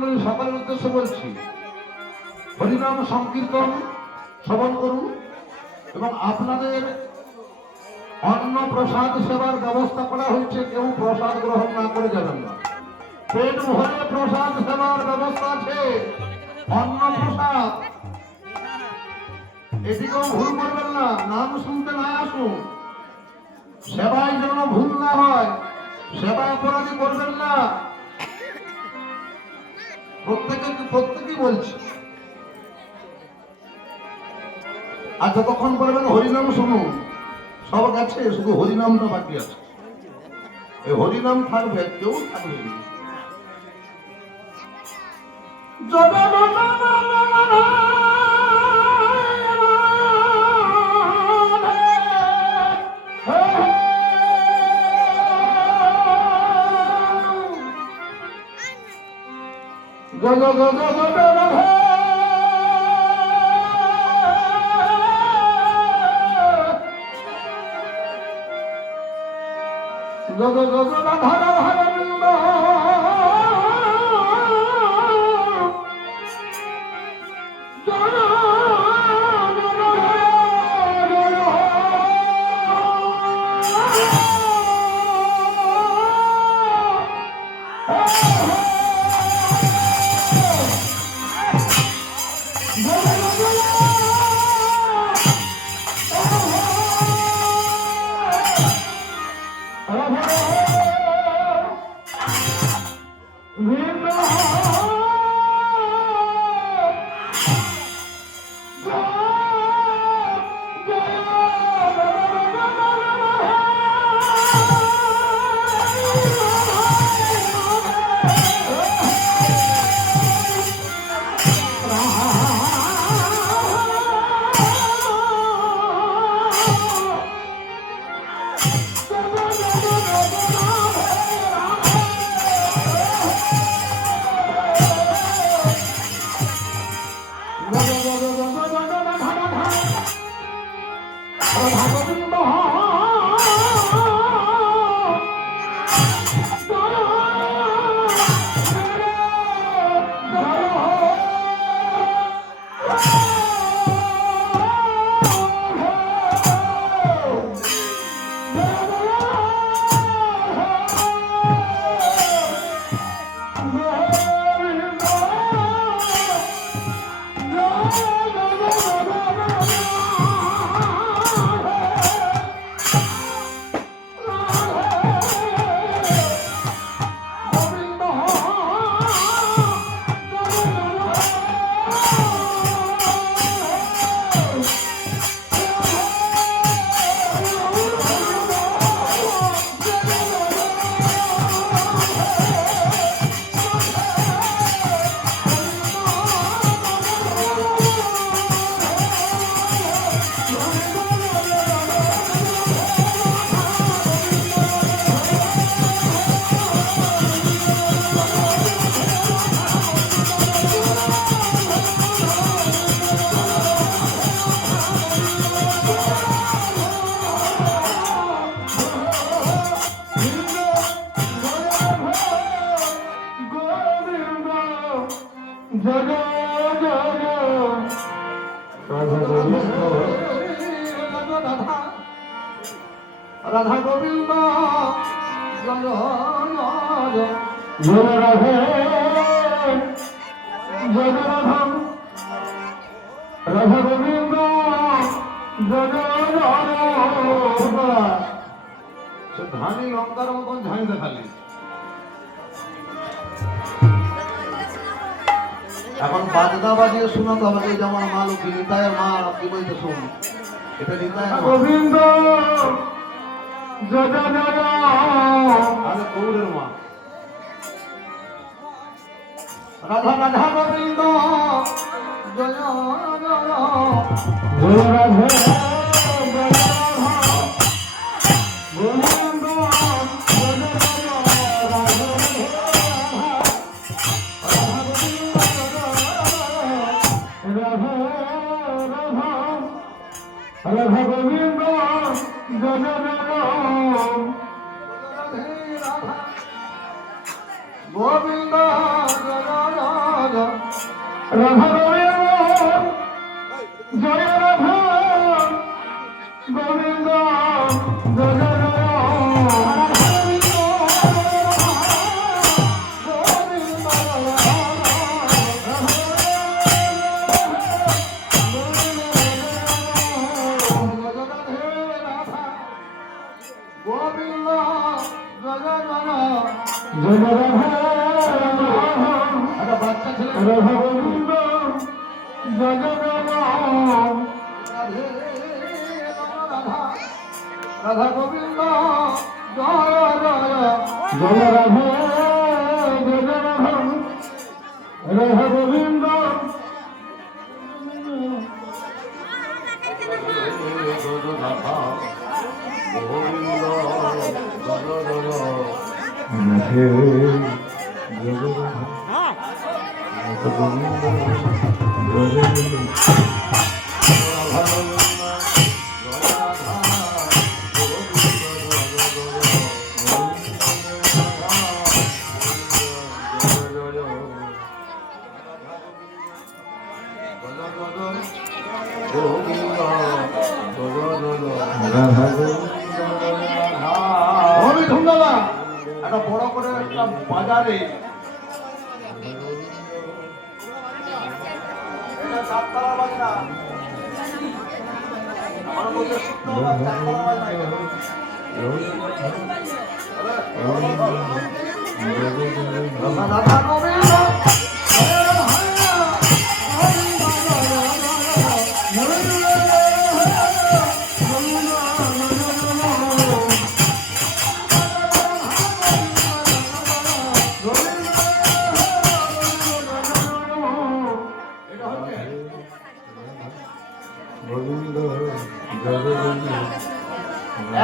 মন্ডলী সকলের উদ্দেশ্যে বলছি, হরিনাম সংকীর্তন শ্রবণ করুন এবং আপনাদের অন্ন প্রসাদ সেবার ব্যবস্থা করা হচ্ছে। কেউ প্রসাদ গ্রহণ না করে যাবেন না। পেট ভরে প্রসাদ সেবার ব্যবস্থা আছে, অন্ন প্রসাদ, এদিকেও ভুল করবেন না। নাম শুনতে না আসুন, সেবায় যেন ভুল না হয়, সেবা অপরাধী করবেন না। প্রত্যেকেই বলছি। আর যতক্ষণ বলবেন হরিনাম শুনুন, সব গেছে, শুধু হরিনামটা বাকি আছে। এই হরিনাম থাকবে, কেউ থাকবে না। রাধা গোবিন্দ জয় রাধে জয় রাধাম রাধা গোবিন্দ ধানি লঙ্কার মতন ঝাঁই দেখালি। এখন বাজনা বাজিয়ে শোনাতে হবে, যেমন মা লক্ষ্মী নিতায়ের মা কি বলতে শুন, এটা নিতায় গোবিন্দ আরে গৌরের মা রাধা রাধা গোবিন্দ জয় জয় রাধে রাধা গোবিন্দ গোবিন্দ রাধা গোবিন্দ জয় রাধা গোবিন্দ জয় বাচ্চা ছেলে রাধা গোবিন্দ জয় রাধা গোবিন্দ জয় জয় জয় রাধা জয় রাধা রাধা গোবিন্দ একটা বড় করে একটা বাজারে চারতলা বাজনা আমার বলতে চারতলা বাজনা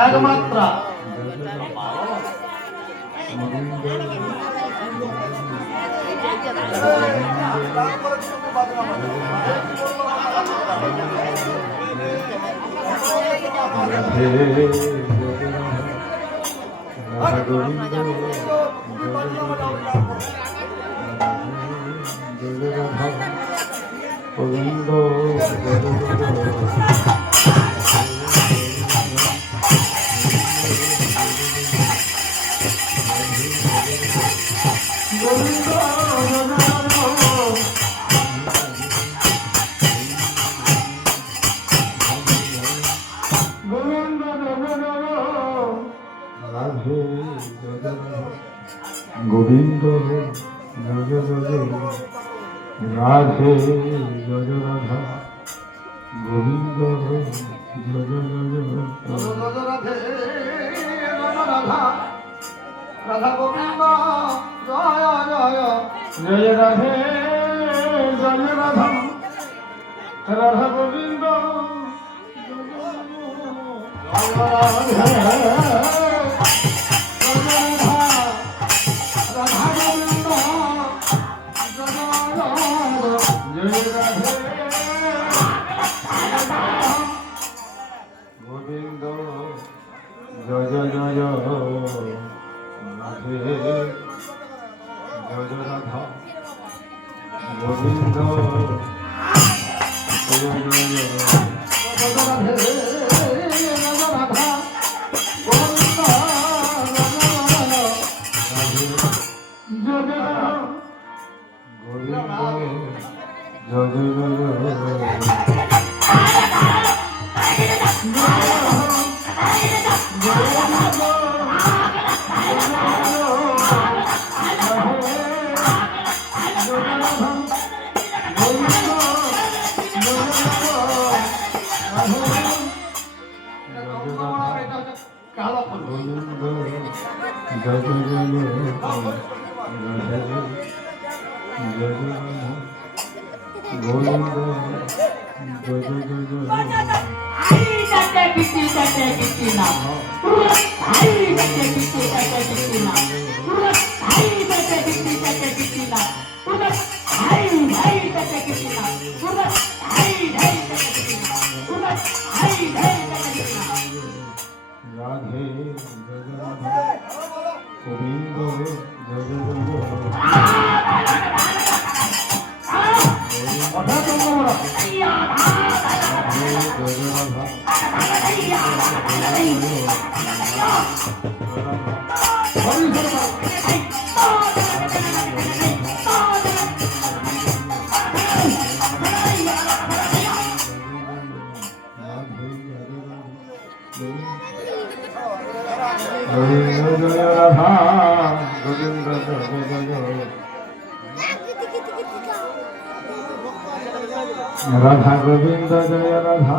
একমাত্র গোবিন্দ গোবিন্দ জয় জয় রাধে জয় রাধা গোবিন্দ জয় রাধে রাধা রাধা গোবিন্দ জয় জয় জয় রাধে জয় রাধা রাধা গোবিন্দ গোবিন্দ জয় জয় জয় রাধে জয় রাধা গোবিন্দ জয় রাধা গোবিন্দ জয় রাধা